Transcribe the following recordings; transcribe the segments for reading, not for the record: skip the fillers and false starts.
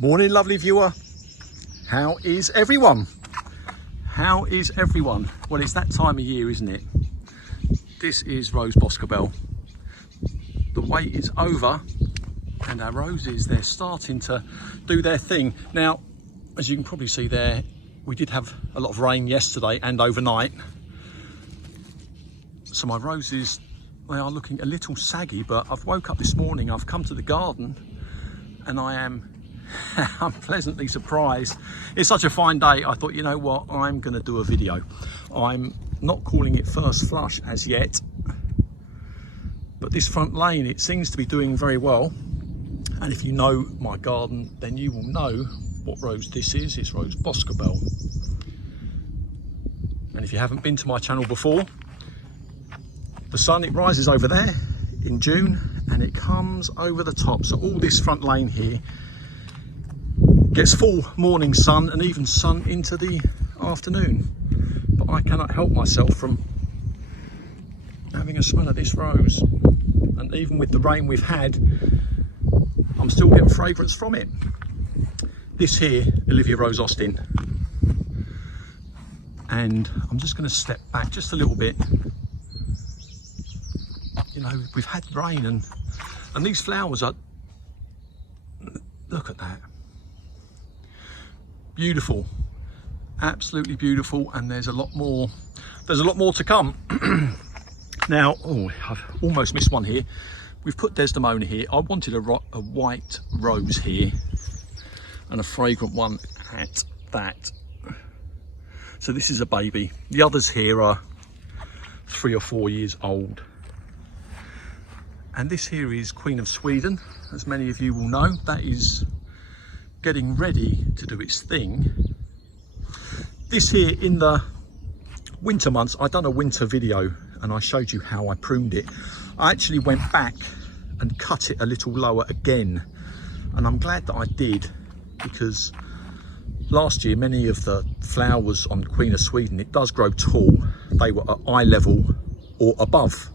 Morning, lovely viewer. How is everyone? How is everyone? Well, it's that time of year, isn't it? This is Rose Boscobel. The wait is over and our roses, they're starting to do their thing. Now, as you can probably see there, we did have a lot of rain yesterday and overnight. So my roses, they are looking a little saggy, but I've woke up this morning, I've come to the garden and I'm pleasantly surprised. It's such a fine day. I thought, you know what, I'm going to do a video. I'm not calling it first flush as yet, but this front lane, it seems to be doing very well. And if you know my garden, then you will know what rose this is. It's Rose Boscobel. And if you haven't been to my channel before, the sun, it rises over there in June and it comes over the top. So all this front lane here gets full morning sun and even sun into the afternoon. But I cannot help myself from having a smell of this rose. And even with the rain we've had, I'm still getting fragrance from it. This here, Olivia Rose Austin. And I'm just going to step back just a little bit. You know, we've had rain and these flowers are, look at that. Beautiful, absolutely beautiful, and there's a lot more to come. Now, oh, I've almost missed one here. We've put Desdemona here. I wanted a white rose here and a fragrant one at that. So this is a baby. The others here are 3 or 4 years old. And this here is Queen of Sweden, as many of you will know. That is getting ready to do its thing. This here, in the winter months, I done a winter video and I showed you how I pruned it. I actually went back and cut it a little lower again, and I'm glad that I did, because last year many of the flowers on Queen of Sweden, it does grow tall. They were at eye level or above.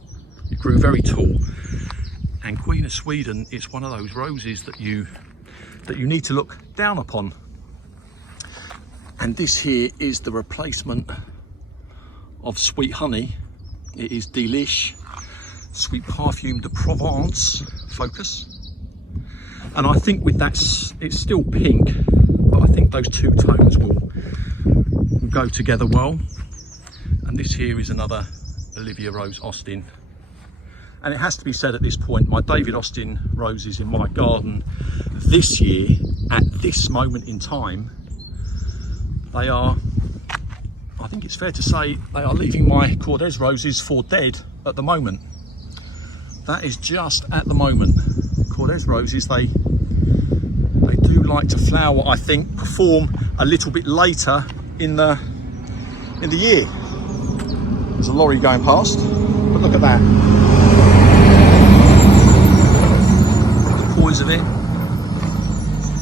It grew very tall. And Queen of Sweden is one of those roses that you need to look down upon. And this here is the replacement of Sweet Honey. It is Delish Sweet Perfume de Provence Focus. And I think with that, it's still pink, but I think those two tones will go together well. And this here is another Olivia Rose Austin. And it has to be said at this point, my David Austin roses in my garden this year, at this moment in time, they are, I think it's fair to say, they are leaving my Kordes roses for dead at the moment. That is just at the moment. Kordes roses, they do like to flower, I think, perform a little bit later in the year. There's a lorry going past, but look at that. Poise of it.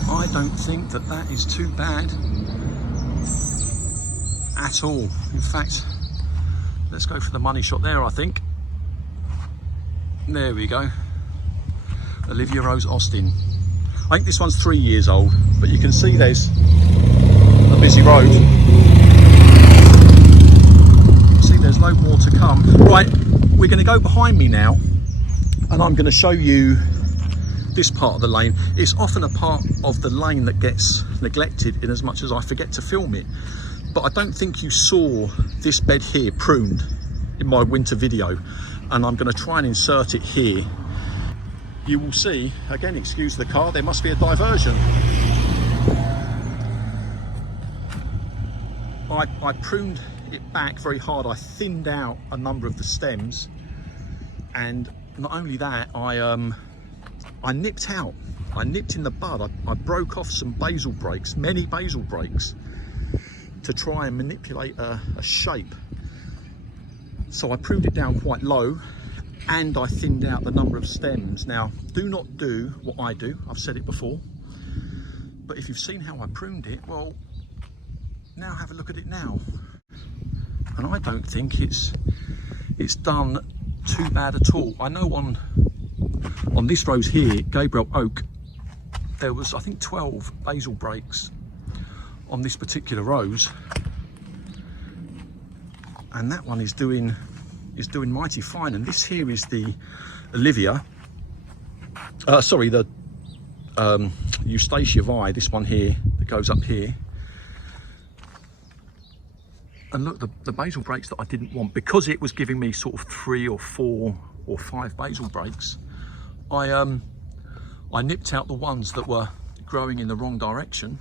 I don't think that is too bad at all. In fact, let's go for the money shot there, I think. There we go. Olivia Rose Austin. I think this one's 3 years old, but you can see there's a busy road. You can see there's loads more to come. Right, we're going to go behind me now, and I'm going to show you this part of the lane. It's often a part of the lane that gets neglected in as much as I forget to film it. But I don't think you saw this bed here pruned in my winter video, and I'm going to try and insert it here. You will see, again, excuse the car, there must be a diversion. I pruned it back very hard. I thinned out a number of the stems, and not only that, I nipped in the bud. I broke off some basil breaks, many basil breaks, to try and manipulate a shape. So I pruned it down quite low, and I thinned out the number of stems. Now, do not do what I do. I've said it before. But if you've seen how I pruned it, well, now have a look at it now. And I don't think it's done too bad at all. I know on this rose here, Gabriel Oak, there was, I think, 12 basil breaks on this particular rose, and that one is doing mighty fine. And this here is the Olivia, sorry, the Eustacia Vi, this one here that goes up here. And look, the basil breaks that I didn't want, because it was giving me sort of 3 or 4 or 5 basil breaks, I nipped out the ones that were growing in the wrong direction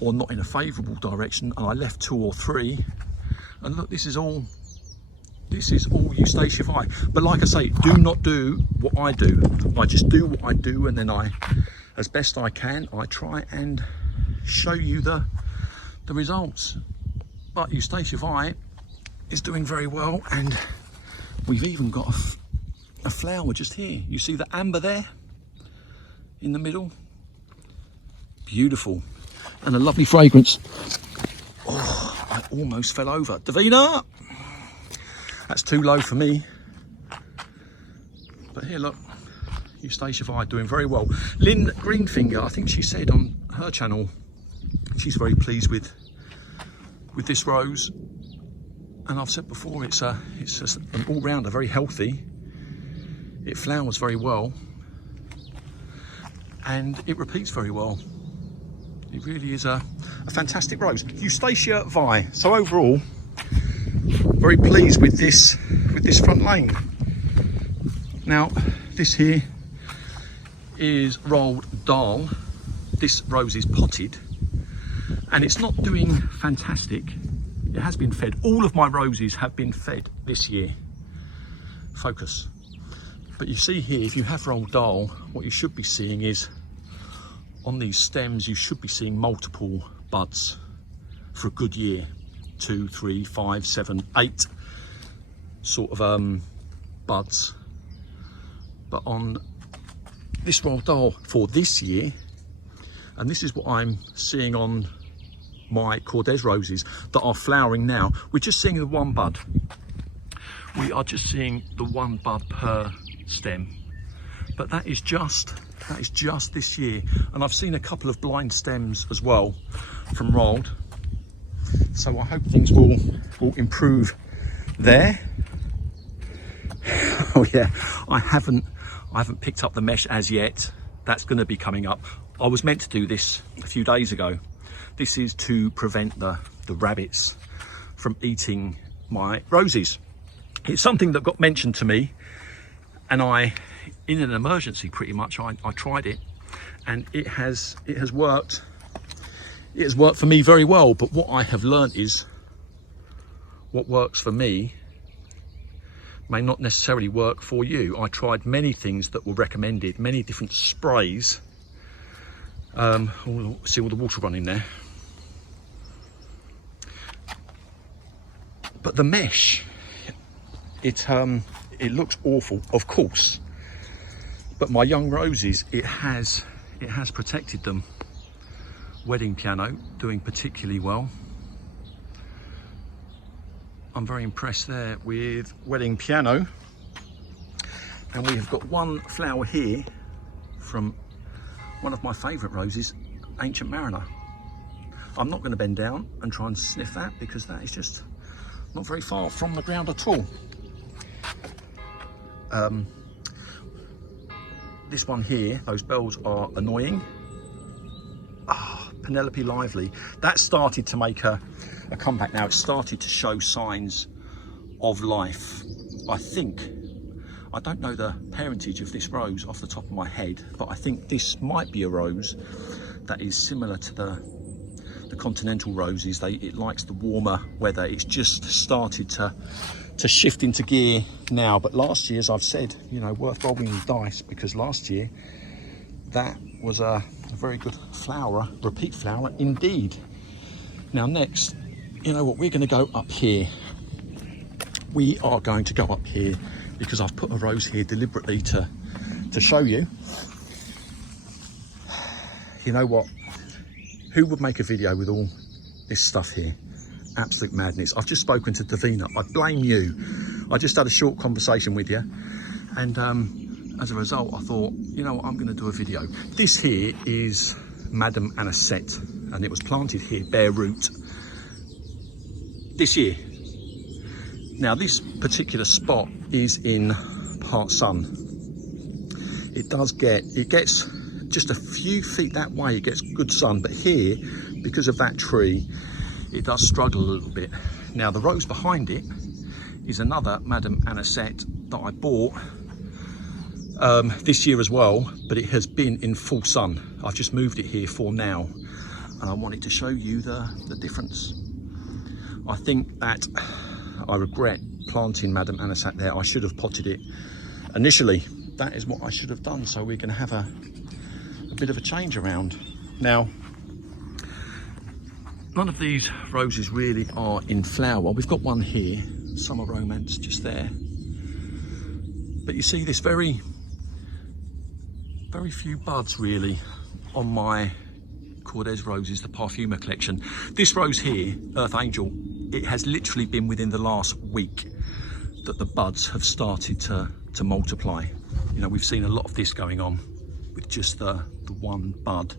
or not in a favourable direction, and I left 2 or 3. And look, this is all Eustacia Vi. But like I say, do not do what I do. I just do what I do, and then I, as best I can, I try and show you the results. But Eustacia Vi is doing very well, and we've even got a flower just here. You see the amber there in the middle? Beautiful. And a lovely fragrance. Oh, I almost fell over. Davina! That's too low for me. But here, look, Eustacia Vi doing very well. Lynn Greenfinger, I think she said on her channel, she's very pleased with this rose. And I've said before, it's just an all-rounder, very healthy. It flowers very well, and it repeats very well. It really is a fantastic rose, Eustacia Vi. So overall, very pleased with this front lane. Now, this here is rolled dahl. This rose is potted, and it's not doing fantastic. It has been fed. All of my roses have been fed this year. Focus. But you see here, if you have rolled dahl, what you should be seeing is, on these stems, you should be seeing multiple buds for a good year. 2, 3, 5, 7, 8 sort of buds. But on this rolled dahl for this year, and this is what I'm seeing on my Kordes roses that are flowering now, we're just seeing the 1 bud. We are just seeing the 1 bud per stem, but that is just this year. And I've seen a couple of blind stems as well from rolled, so I hope things will improve there. Oh yeah, I haven't picked up the mesh as yet. That's going to be coming up. I was meant to do this a few days ago. This is to prevent the rabbits from eating my roses. It's something that got mentioned to me, and in an emergency pretty much, I tried it, and it has worked. It has worked for me very well. But what I have learned is, what works for me may not necessarily work for you. I tried many things that were recommended, many different sprays. See all the water running there. But the mesh, it looks awful, of course. But my young roses, it has protected them. Wedding piano doing particularly well. I'm very impressed there with wedding piano. And we have got 1 flower here from one of my favourite roses, Ancient Mariner. I'm not going to bend down and try and sniff that, because that is just not very far from the ground at all. This one here, those bells are annoying. Penelope Lively, that started to make a comeback now. It started to show signs of life. I don't know the parentage of this rose off the top of my head, but I think this might be a rose that is similar to the continental roses. It likes the warmer weather. It's just started to shift into gear now. But last year, as I've said, you know, worth rolling the dice, because last year that was a very good flower, repeat flower indeed. Now next, you know what, we're going to go up here. We are going to go up here because I've put a rose here deliberately to show you. You know what, who would make a video with all this stuff here? Absolute madness. I've just spoken to Davina. I blame you. I just had a short conversation with you, and as a result, I thought, you know what, I'm going to do a video. This here is Madame Anisette, and it was planted here bare root this year. Now this particular spot is in part sun. It gets just a few feet that way, it gets good sun, but here, because of that tree, it does struggle a little bit. Now the rose behind it is another Madame Anisette that I bought this year as well, but it has been in full sun. I've just moved it here for now, and I wanted to show you the difference. I think that I regret planting Madame Anisette there. I should have potted it initially. That is what I should have done. So we're going to have a bit of a change around. Now, none of these roses really are in flower. We've got one here, Summer Romance, just there. But you see this very few buds really on my Kordes roses, the Parfumer collection. This rose here, Earth Angel, it has literally been within the last week that the buds have started to multiply. You know, we've seen a lot of this going on with just the one bud.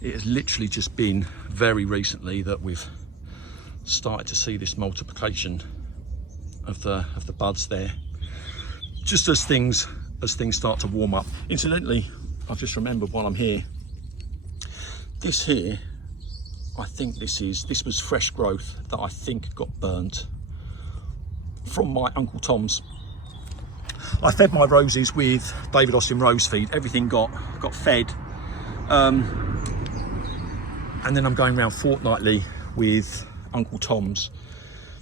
It has literally just been very recently that we've started to see this multiplication of the buds there, just as things start to warm up. Incidentally, I've just remembered while I'm here, this here, I think this was fresh growth that I think got burnt from my Uncle Tom's. I fed my roses with David Austin rose feed. Everything got fed, and then I'm going around fortnightly with Uncle Tom's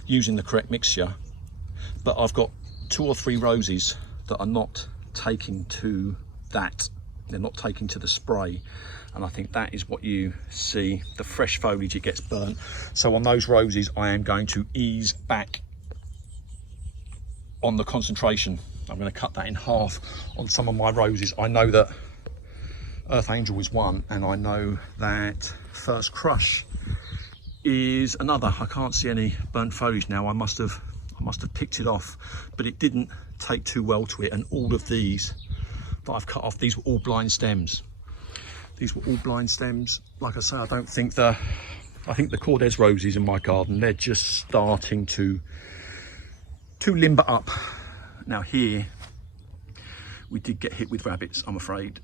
using the correct mixture. But I've got 2 or 3 roses that are not taking to that. They're not taking to the spray, and I think that is what you see. The fresh foliage, it gets burnt. So on those roses, I am going to ease back on the concentration. I'm going to cut that in half on some of my roses. I know that Earth Angel is one, and I know that First Crush is another. I can't see any burnt foliage now. I must have picked it off, but it didn't take too well to it. And all of these that I've cut off, these were all blind stems. These were all blind stems. Like I say, I think the Kordes roses in my garden, they're just starting to limber up. Now here, we did get hit with rabbits, I'm afraid.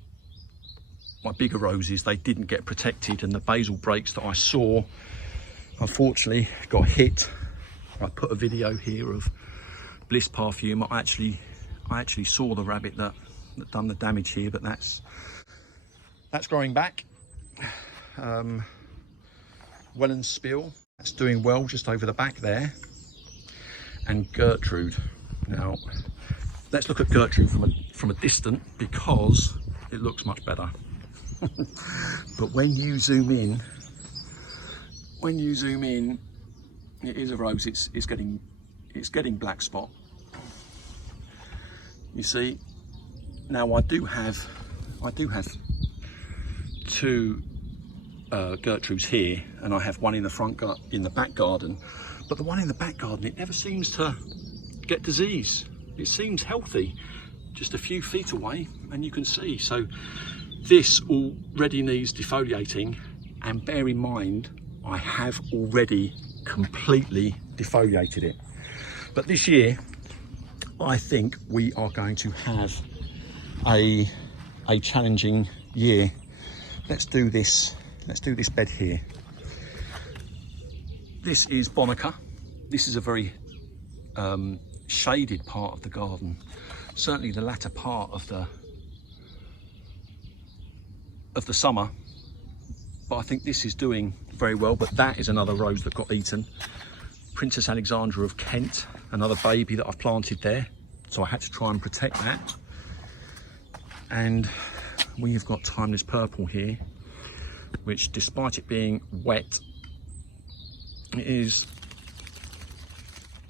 My bigger roses, they didn't get protected, and the basil breaks that I saw, unfortunately, got hit. I put a video here of Bliss Parfume. I actually saw the rabbit that done the damage here, but that's growing back. Welland Spill, that's doing well just over the back there. And Gertrude. Now, let's look at Gertrude from a distance, because it looks much better. But when you zoom in, it is a rose. It's getting black spot. You see. Now I do have 2 Gertrudes here, and I have one in the back garden. But the one in the back garden, it never seems to get disease. It seems healthy, just a few feet away, and you can see. So this already needs defoliating, and bear in mind, I have already completely defoliated it. But this year, I think we are going to have a challenging year. Let's do this bed here. This is Bonica. This is a very shaded part of the garden, certainly the latter part of the summer, but I think this is doing very well. But that is another rose that got eaten. Princess Alexandra of Kent, another baby that I've planted there, so I had to try and protect that. And we've got Timeless Purple here, which, despite it being wet, it is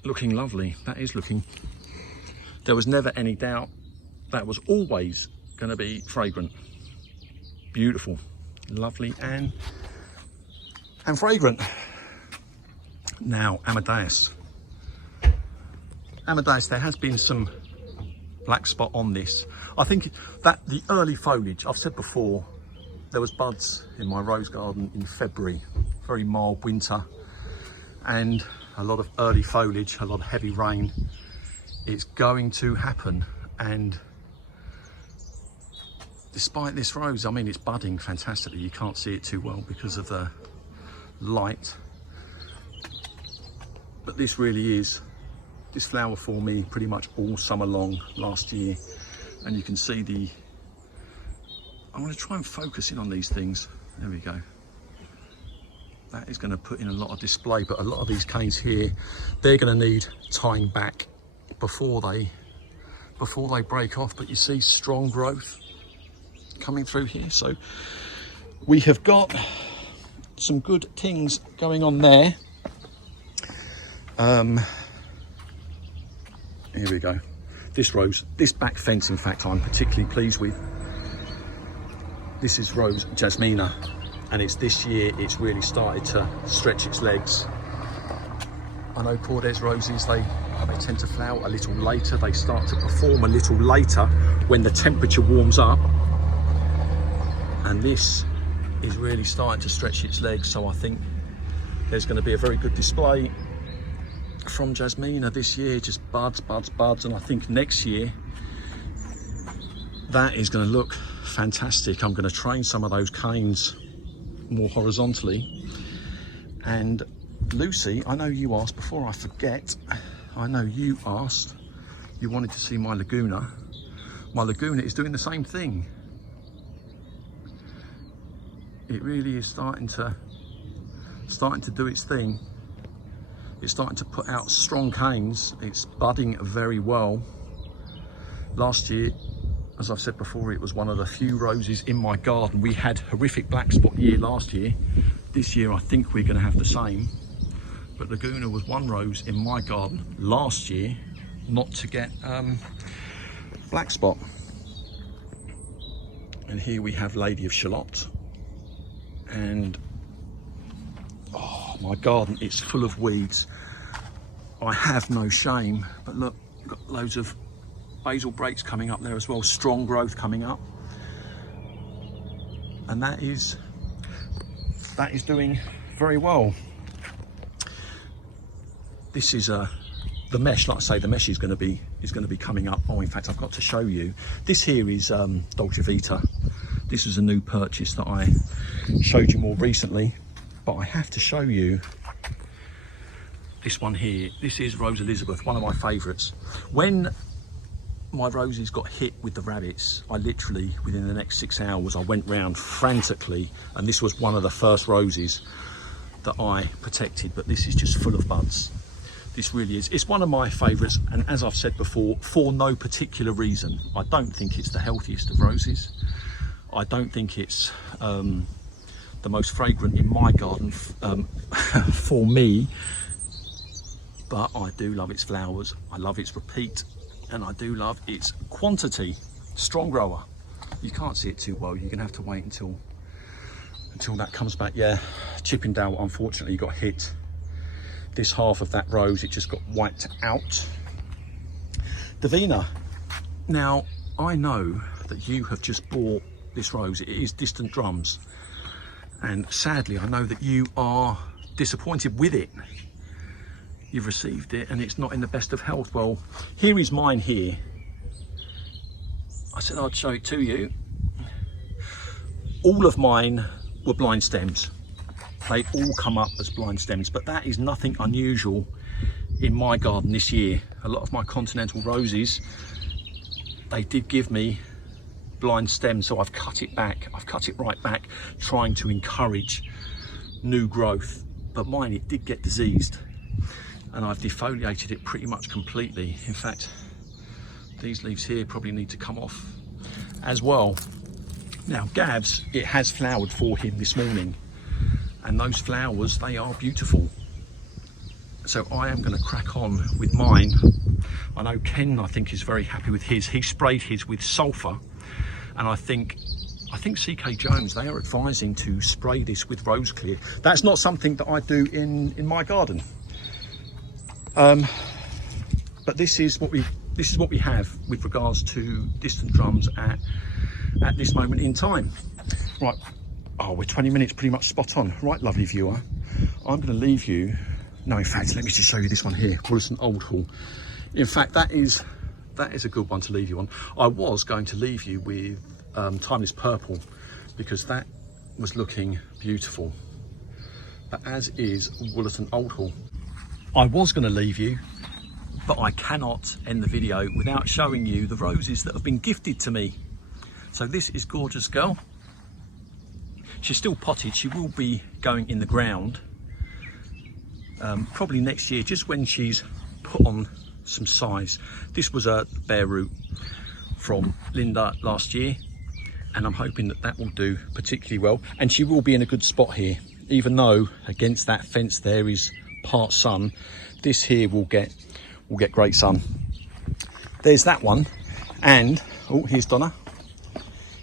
looking lovely. That is looking, there was never any doubt that was always going to be fragrant. Beautiful, lovely, and fragrant. Now Amadeus, there has been some black spot on this. I think that the early foliage, I've said before, there was buds in my rose garden in February, very mild winter, and a lot of early foliage, a lot of heavy rain. It's going to happen, and despite this rose, I mean, it's budding fantastically. You can't see it too well because of the light, but this really is, this flower for me pretty much all summer long last year. And you can see the, I'm going to try and focus in on these things. There we go. That is going to put in a lot of display, but a lot of these canes here, they're going to need tying back before they break off. But you see strong growth coming through here. So we have got some good things going on there. Here we go. This rose, this back fence, in fact, I'm particularly pleased with. This is Rose Jasmina, and it's this year it's really started to stretch its legs. I know Kordes roses, they tend to flower a little later. They start to perform a little later when the temperature warms up. And this is really starting to stretch its legs. So I think there's going to be a very good display from Jasmina this year, just buds, buds, buds. And I think next year that is going to look fantastic. I'm going to train some of those canes more horizontally. And Lucy, I know you asked, before I forget, I know you asked, you wanted to see my Laguna. My Laguna is doing the same thing. It really is starting to do its thing. It's starting to put out strong canes. It's budding very well. Last year, as I've said before, it was one of the few roses in my garden. We had horrific black spot year last year. This year I think we're going to have the same. But Laguna was one rose in my garden last year not to get black spot. And here we have Lady of Shalott. And oh, my garden, it's full of weeds. I have no shame, but look, we've got loads of basil breaks coming up there as well, strong growth coming up. And that is doing very well. This is the mesh, like I say, the mesh is going to be coming up. Oh, in fact, I've got to show you. This here is Dolce Vita. This is a new purchase that I showed you more recently, but I have to show you this one here. This is Rose Elizabeth, one of my favourites. When my roses got hit with the rabbits, I literally, within the next 6 hours, I went round frantically, and this was one of the first roses that I protected, but this is just full of buds. This really is. It's one of my favourites, and as I've said before, for no particular reason. I don't think it's the healthiest of roses. I don't think it's the most fragrant in my garden for me, but I do love its flowers. I love its repeat, and I do love its quantity. Strong grower. You can't see it too well. You're gonna have to wait until that comes back. Yeah, Chippendale unfortunately got hit. This half of that rose, it just got wiped out. Davina, now I know that you have just bought this rose. It is Distant Drums, and sadly I know that you are disappointed with it. You've received it and it's not in the best of health. Well, here is mine here. I said I'd show it to you. All of mine were blind stems. They all come up as blind stems, but that is nothing unusual in my garden this year. A lot of my continental roses, they did give me blind stems, so I've cut it back. I've cut it right back, trying to encourage new growth. But mine, it did get diseased, and I've defoliated it pretty much completely. In fact, these leaves here probably need to come off as well. Now, Gabs, it has flowered for him this morning, and those flowers, they are beautiful. So I am going to crack on with mine. I know Ken, I think, is very happy with his. He sprayed his with sulphur, and I think CK Jones, they are advising to spray this with Rose Clear. That's not something that I do in my garden. But this is what this is what we have with regards to distant drums at this moment in time. Right, oh, we're 20 minutes pretty much spot on. Right, lovely viewer, I'm going to leave you. No, in fact, let me just show you this one here, Wilson Old Hall. In fact, that is a good one to leave you on. I was going to leave you with Timeless Purple, because that was looking beautiful. But as is Wilson Old Hall. I was going to leave you, but I cannot end the video without showing you the roses that have been gifted to me. So this is Gorgeous Girl. She's still potted. She will be going in the ground probably next year, just when she's put on some size. This was a bare root from Linda last year, and I'm hoping that that will do particularly well. And she will be in a good spot here, even though against that fence there is part sun. This here will get great sun. There's that one, and oh, here's Donna.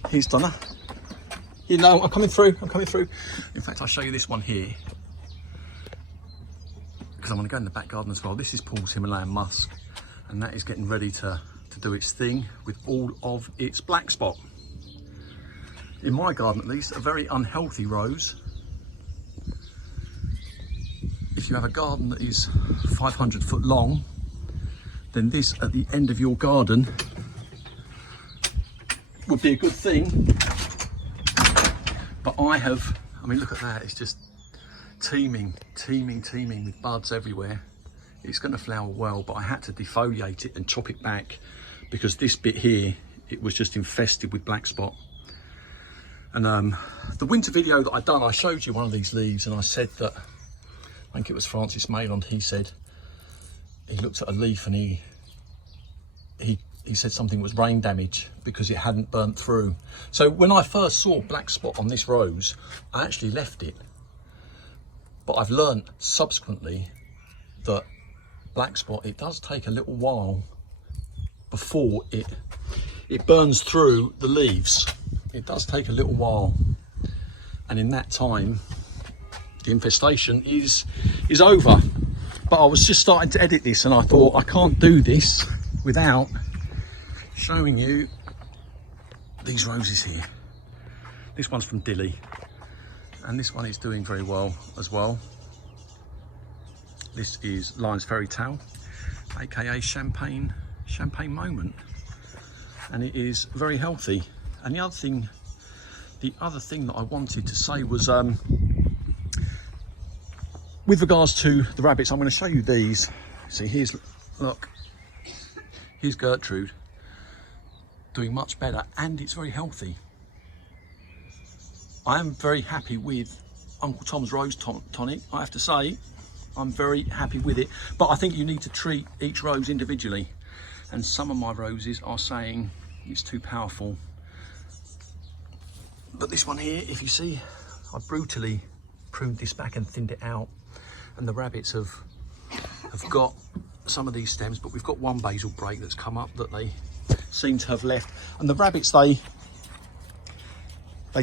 Here's Donna. You know, I'm coming through. In fact, I'll show you this one here, because I'm going to go in the back garden as well. This is Paul's Himalayan Musk, and that is getting ready to do its thing with all of its black spot. In my garden, at least, a very unhealthy rose. If you have a garden that is 500 foot long, then this at the end of your garden would be a good thing. But I mean, look at that, it's just teeming with buds everywhere. It's going to flower well, but I had to defoliate it and chop it back, because this bit here, it was just infested with black spot. And the winter video that I'd done, I showed you one of these leaves, and I said that, I think it was Francis Mayland, he said he looked at a leaf and he said something was rain damage because it hadn't burnt through. So when I first saw black spot on this rose, I actually left it. But I've learned subsequently that black spot, it does take a little while before it burns through the leaves. It does take a little while, and in that time the infestation is over. But I was just starting to edit this, and I thought, I can't do this without showing you these roses here. This one's from Dilly, and this one is doing very well as well. This is Lion's Fairy Tale, aka Champagne Moment, and it is very healthy. And the other thing that I wanted to say was, with regards to the rabbits, I'm going to show you these. See, look, here's Gertrude, doing much better, and it's very healthy. I am very happy with Uncle Tom's Rose Tonic, I have to say. I'm very happy with it, but I think you need to treat each rose individually. And some of my roses are saying it's too powerful. But this one here, if you see, I brutally pruned this back and thinned it out, and the rabbits have got some of these stems, but we've got one basil break that's come up that they seem to have left. And the rabbits, they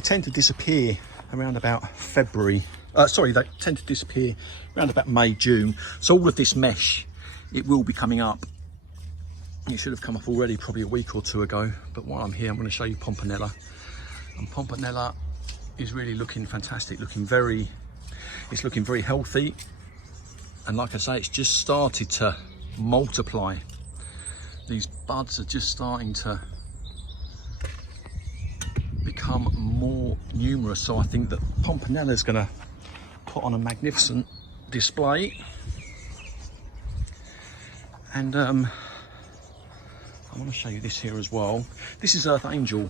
tend to disappear around about February. They tend to disappear around about May, June. So all of this mesh, it will be coming up. It should have come up already, probably a week or two ago. But while I'm here, I'm going to show you Pomponella. And Pomponella is really looking fantastic, it's looking very healthy. And like I say, it's just started to multiply. These buds are just starting to become more numerous. So I think that Pomponella is going to put on a magnificent display. And I want to show you this here as well. This is Earth Angel.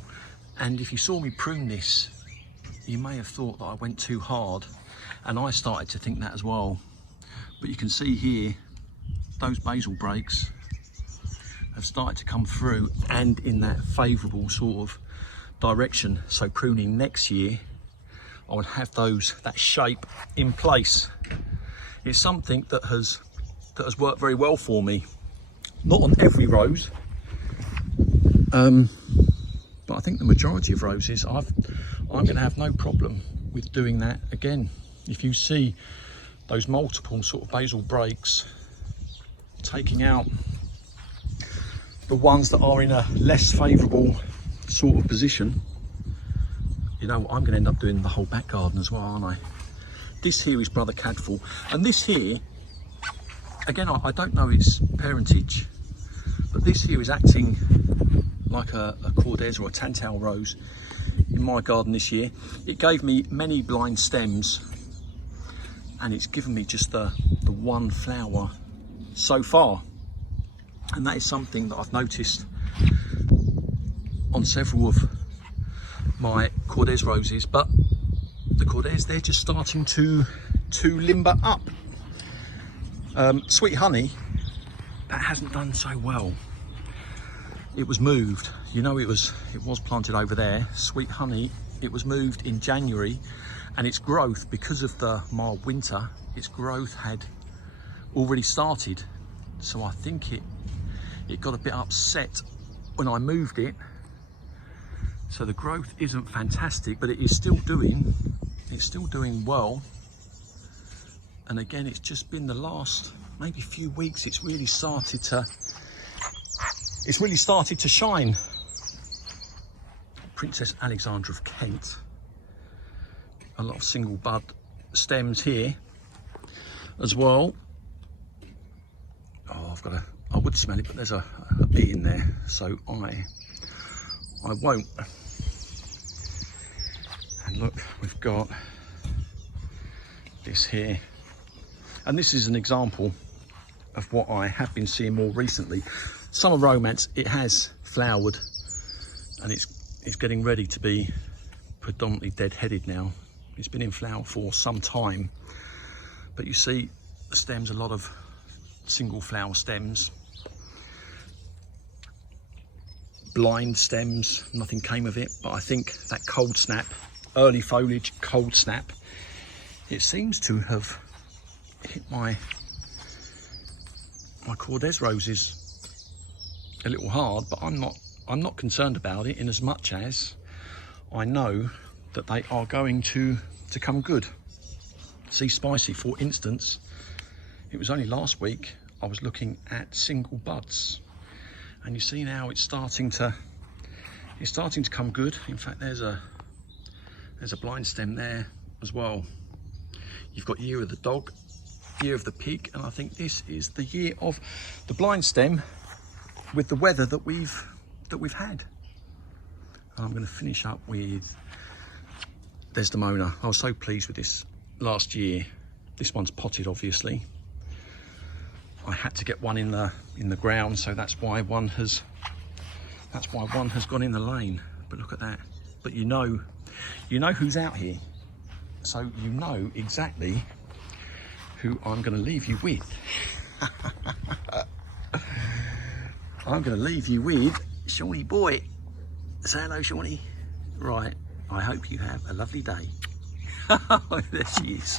And if you saw me prune this, you may have thought that I went too hard, and I started to think that as well. But you can see here, those basil breaks have started to come through, and in that favourable sort of direction. So pruning next year, I would have that shape in place. It's something that has worked very well for me. Not on every rose, but I think the majority of roses, I'm going to have no problem with doing that again. If you see those multiple sort of basil breaks taking out the ones that are in a less favourable sort of position, you know, I'm going to end up doing the whole back garden as well, aren't I? This here is Brother Cadful, and this here, again, I don't know its parentage, but this here is acting like a Kordes or a Tantal rose in my garden this year. It gave me many blind stems, and it's given me just the one flower so far, and that is something that I've noticed on several of my Kordes roses. But the Kordes, they're just starting to limber up. Sweet Honey, that hasn't done so well. It was moved, you know, it was planted over there. Sweet Honey, it was moved in January, and its growth, because of the mild winter, its growth had already started. So I think it got a bit upset when I moved it. So the growth isn't fantastic, but it is still doing well. And again, it's just been the last maybe few weeks it's really started to shine. Princess Alexandra of Kent, a lot of single bud stems here as well. Oh, I would smell it, but there's a bee in there, so I won't. And look, we've got this here, and this is an example of what I have been seeing more recently. Summer Romance, it has flowered, and it's getting ready to be predominantly dead-headed now. It's been in flower for some time, but you see the stems, a lot of single flower stems, blind stems, nothing came of it. But I think that cold snap, early foliage cold snap, it seems to have hit my Kordes roses a little hard, but I'm not concerned about it, in as much as I know that they are going to come good. See Spicy, for instance, it was only last week I was looking at single buds, and you see now it's starting to come good. In fact, there's a blind stem there as well. You've got Year of the Dog, Year of the Pig, and I think this is the year of the blind stem with the weather that we've had. And I'm going to finish up with Desdemona. I was so pleased with this last year. This one's potted, obviously. I had to get one in the ground, so that's why one has gone in the lane. But look at that. But you know who's out here, so you know exactly who I'm going to leave you with. I'm going to leave you with Shawnee boy. Say hello, Shawnee. Right, I hope you have a lovely day. There she is.